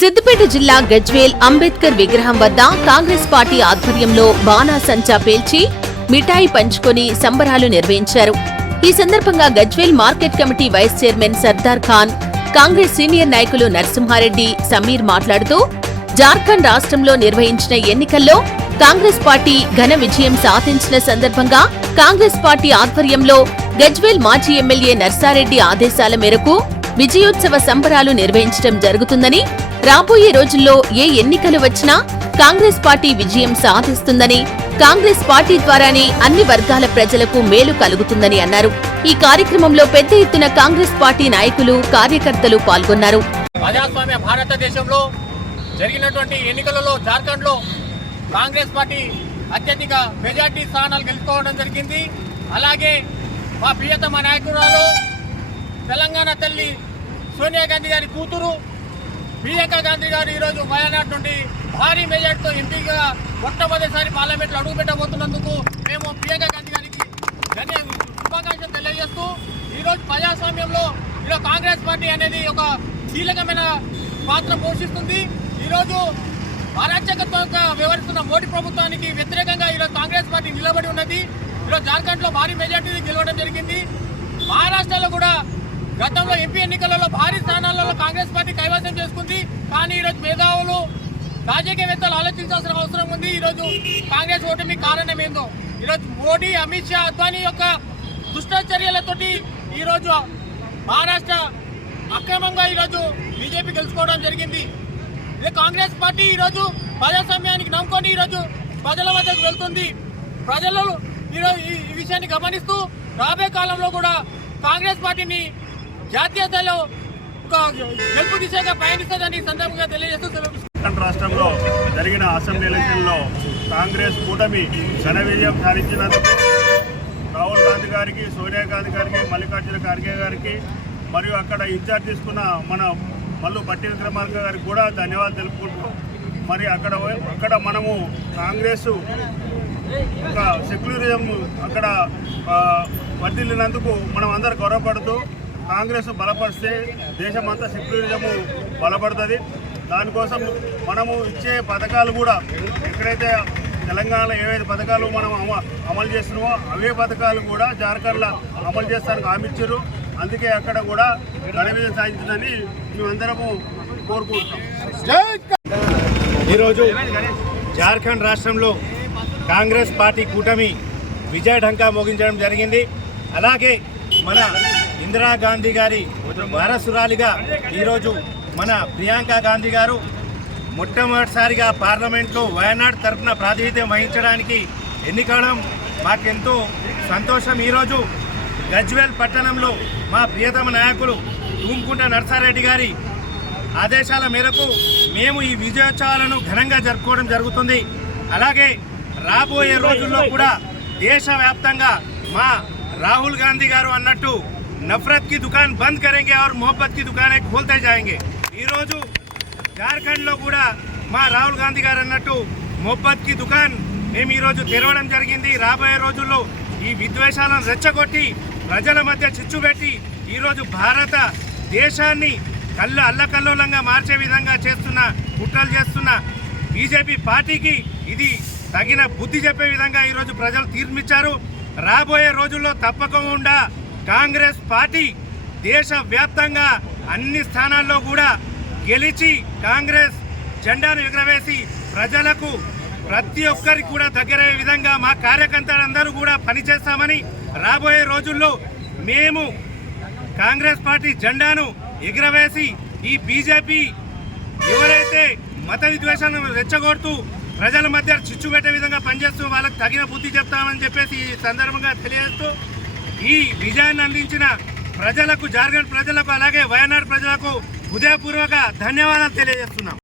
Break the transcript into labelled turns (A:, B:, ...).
A: సిద్దిపేట జిల్లా గజ్వేల్ అంబేద్కర్ విగ్రహం వద్ద కాంగ్రెస్ పార్టీ ఆధ్వర్యంలో బాణాసంచా పేల్చి మిఠాయి పంచుకొని సంబరాలు నిర్వహించారు. ఈ సందర్భంగా Gajwel market committee vice chairman Sardar Khan Congress senior నాయకులు నరసింహారెడ్డి సమీర్ మాట్లాడుతూ జార్ఖండ్ రాష్ట్రంలో నిర్వహించిన ఎన్నికల్లో కాంగ్రెస్ పార్టీ ఘన విజయం సాధించిన సందర్భంగా కాంగ్రెస్ పార్టీ ఆధ్వర్యంలో గజ్వేల్ మాజీ ఎమ్మెల్యే నర్సారెడ్డి ఆదేశాల మేరకు విజయోత్సవ సంబరాలు నిర్వహించడం జరుగుతుందని రాబోయే రోజుల్లో ఏ ఎన్నికలు వచ్చినా కాంగ్రెస్ పార్టీ విజయం సాధిస్తుందని కాంగ్రెస్ పార్టీ ద్వారానే అన్ని వర్గాల ప్రజలకు మేలు కలుగుతుందని అన్నారు. ఈ కార్యక్రమంలో పెద్ద ఎత్తున కాంగ్రెస్ పార్టీ నాయకులు కార్యకర్తలు పాల్గొన్నారు.
B: ప్రజాస్వామ్య భారతదేశంలో జరిగినటువంటి ఎన్నికలలో జార్ఖండ్లో కాంగ్రెస్ పార్టీ అత్యధిక మెజార్టీ స్థానాలు గెలుచుకోవడం జరిగింది. అలాగే మా ప్రియతమ నాయకురాలు తెలంగాణ తల్లి సోనియా గాంధీ గారి కూతురు ప్రియాంక గాంధీ గారు ఈరోజు వయనాడ్ నుండి భారీ మెజార్టీతో ఎంపీగా మొట్టమొదటిసారి పార్లమెంట్లో అడుగుపెట్టబోతున్నందుకు మేము ప్రియాంక గాంధీ గారికి ధన్య శుభాకాంక్షలు తెలియజేస్తూ ఈరోజు ప్రజాస్వామ్యంలో ఈరోజు కాంగ్రెస్ పార్టీ అనేది ఒక కీలకమైన పాత్ర పోషిస్తుంది. ఈరోజు అరాచకత్వంగా వ్యవహరిస్తున్న మోడీ ప్రభుత్వానికి వ్యతిరేకంగా ఈరోజు కాంగ్రెస్ పార్టీ నిలబడి ఉన్నది. ఈరోజు జార్ఖండ్లో భారీ మెజార్టీ గెలవడం జరిగింది. మహారాష్ట్రలో కూడా గతంలో ఎంపీ ఎన్నికలలో భారీ స్థానాలలో కాంగ్రెస్ పార్టీ కైవసం కాంగ్రెస్ మేధావులు రాజకీయవేత్తలు ఆలోచించాల్సిన అవసరం ఉంది. ఈరోజు కాంగ్రెస్ ఓటమి కారణం ఏందో? ఈరోజు మోడీ అమిత్ షా అద్వానీ యొక్క దుష్ట చర్యలతోటి ఈరోజు మహారాష్ట్ర అక్రమంగా ఈరోజు బీజేపీ గెలుచుకోవడం జరిగింది. ఇదే కాంగ్రెస్ పార్టీ ఈరోజు ప్రజాస్వామ్యానికి నమ్ముకొని ఈరోజు ప్రజల వద్దకు వెళ్తుంది. ప్రజలు ఈరోజు ఈ ఈ విషయాన్ని గమనిస్తూ రాబోయే కాలంలో కూడా కాంగ్రెస్ పార్టీని జాతీయ స్థాయిలో గెలుపు దిశగా పయనిస్తుందని సందర్భంగా తెలియజేస్తూ
C: రాష్ట్రంలో జరిగిన అసెంబ్లీ ఎలక్షన్లో కాంగ్రెస్ కూటమి ఘన విజయం సాధించినందుకు రాహుల్ గాంధీ గారికి సోనియా గాంధీ గారికి మల్లికార్జున ఖార్గే గారికి మరియు అక్కడ ఇన్ఛార్జ్ తీసుకున్న మన మల్లు పట్టి విక్రమార్క గారికి కూడా ధన్యవాదాలు తెలుపుకుంటూ మరి అక్కడ అక్కడ మనము కాంగ్రెస్ ఒక సెక్యులరిజం అక్కడ వర్దిల్లినందుకు మనం అందరు గౌరవపడుతూ కాంగ్రెస్ బలపరిస్తే దేశమంతా సెక్యులరిజము బలపడుతుంది. దానికోసం మనము ఇచ్చే పథకాలు కూడా ఎక్కడైతే తెలంగాణలో ఏవైతే పథకాలు మనం అమ- అమలు చేస్తున్నామో అవే పథకాలు కూడా జార్ఖండ్లో అమలు చేస్తానికి హామీచ్చారు అందుకే అక్కడ కూడా ఘన విజయం సాధించిందని మేమందరము కోరుకుంటున్నాం.
D: ఈరోజు జార్ఖండ్ రాష్ట్రంలో కాంగ్రెస్ పార్టీ కూటమి విజయ ఢంకా మోగించడం జరిగింది. అలాగే మన ఇందిరాగాంధీ గారి వారసురాలిగా ఈరోజు మన ప్రియాంక గాంధీ గారు మొట్టమొదటిసారిగా పార్లమెంట్లో వయనాడ్ తరఫున ప్రాతినిధ్యం వహించడానికి ఎన్నికడం మాకెంతో సంతోషం. ఈరోజు గజ్వేల్ పట్టణంలో మా ప్రియతమ నాయకులు తూంకుంట నర్సారెడ్డి గారి ఆదేశాల మేరకు మేము ఈ విజయోత్సవాలను ఘనంగా జరుపుకోవడం జరుగుతుంది. అలాగే రాబోయే రోజుల్లో కూడా దేశవ్యాప్తంగా మా రాహుల్ గాంధీ గారు అన్నట్టు నఫరత్కి దుకాన్ బంద్ కరెంగే और మొహబ్బత్కి దుకానే ఖోల్తే జాయేంగే ఈరోజు జార్ఖండ్లో కూడా మా రాహుల్ గాంధీ గారు అన్నట్టు మొహబ్బత్కి దుకాన్ మేము ఈరోజు తెరవడం జరిగింది. రాబోయే రోజుల్లో ఈ విద్వేషాలను రెచ్చగొట్టి ప్రజల మధ్య చిచ్చు పెట్టి ఈరోజు భారత దేశాన్ని కళ్ళు అల్లకల్లోలంగా మార్చే విధంగా చేస్తున్న కుట్రలు చేస్తున్న బీజేపీ పార్టీకి ఇది తగిన బుద్ధి చెప్పే విధంగా ఈరోజు ప్రజలు తీర్మిచ్చారు. రాబోయే రోజుల్లో తప్పకుండా కాంగ్రెస్ పార్టీ దేశవ్యాప్తంగా అన్ని స్థానాల్లో కూడా గెలిచి కాంగ్రెస్ జెండాను ఎగరవేసి ప్రజలకు ప్రతి ఒక్కరికి కూడా దగ్గరయ్యే విధంగా మా కార్యకర్తలందరూ కూడా పనిచేస్తామని రాబోయే రోజుల్లో మేము కాంగ్రెస్ పార్టీ జెండాను ఎగరవేసి ఈ బీజేపీ ఎవరైతే మత విద్వేషాలను రెచ్చగొడుతూ ప్రజల మధ్య చిచ్చు పెట్టే విధంగా పనిచేస్తూ వాళ్ళకి తగిన బుద్ధి చెప్తామని చెప్పేసి ఈ సందర్భంగా తెలియజేస్తూ ఈ విజయాన్ని అందించిన ప్రజలకు జార్ఖండ్ ప్రజలకు అలాగే వయనాడు ప్రజలకు హృదయపూర్వక ధన్యవాదాలు తెలియజేస్తున్నాం.